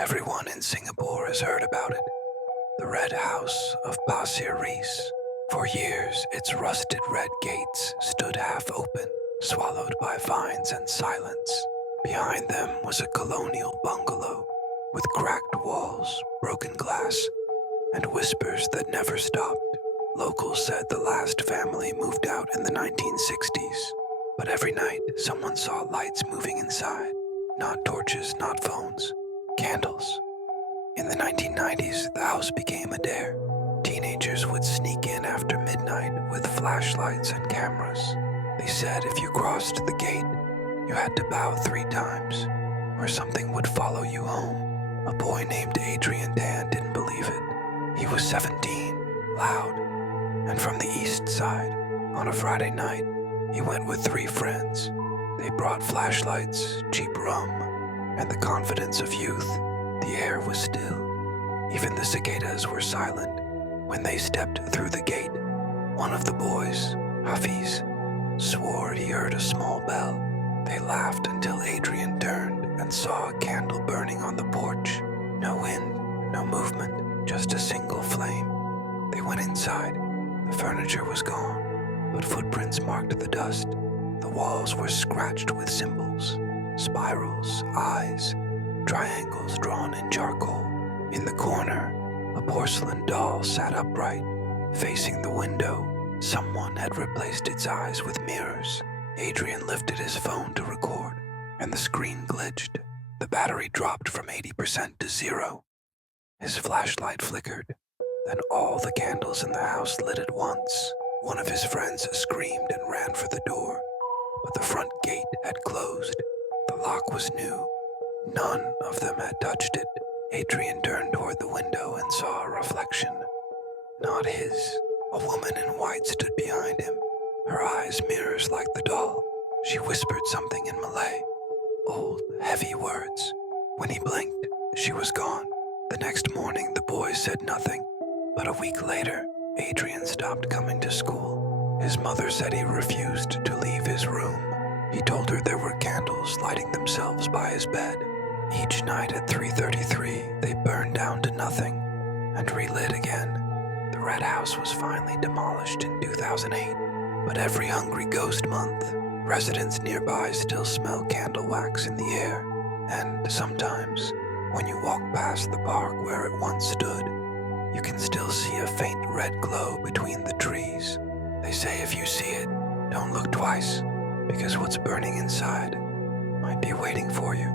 Everyone in Singapore has heard about it. The Red House of Pasir. For years, its rusted red gates stood half open, swallowed by vines and silence. Behind them was a colonial bungalow with cracked walls, broken glass, and whispers that never stopped. Locals said the last family moved out in the 1960s, but every night someone saw lights moving inside. Not torches, not phones, candles. In the 1990s, the house became a dare. Teenagers would sneak in after midnight with flashlights and cameras. They said if you crossed the gate, you had to bow 3 times, or something would follow you home. A boy named Adrian Tan didn't believe it. He was 17, loud, and from the east side. On a Friday night, he went with 3 friends. They brought flashlights, cheap rum, and the confidence of youth. The air was still. Even the cicadas were silent. When they stepped through the gate, one of the boys, Hafiz, swore he heard a small bell. They laughed until Adrian turned and saw a candle burning on the porch. No wind, no movement, just a single flame. They went inside. The furniture was gone, but footprints marked the dust. The walls were scratched with symbols, spirals, eyes, triangles drawn in charcoal. In the corner, a porcelain doll sat upright, facing the window. Someone had replaced its eyes with mirrors. Adrian lifted his phone to record, and the screen glitched. The battery dropped from 80% to 0. His flashlight flickered. Then all the candles in the house lit at once. One of his friends screamed and ran for the door, but the front gate had closed. The lock was new. None of them had touched it. Adrian turned toward the window and saw a reflection. Not his. A woman in white stood behind him, her eyes mirrors like the doll. She whispered something in Malay, old, heavy words. When he blinked, she was gone. The next morning, the boys said nothing. But a week later, Adrian stopped coming to school. His mother said he refused to leave his room. He told her there were candles lighting themselves by his bed. Each night at 3:33, they burned down to nothing and relit again. The Red House was finally demolished in 2008, but every Hungry Ghost Month, residents nearby still smell candle wax in the air. And sometimes, when you walk past the park where it once stood, you can still see a faint red glow between the trees. They say if you see it, don't look twice, because what's burning inside might be waiting for you.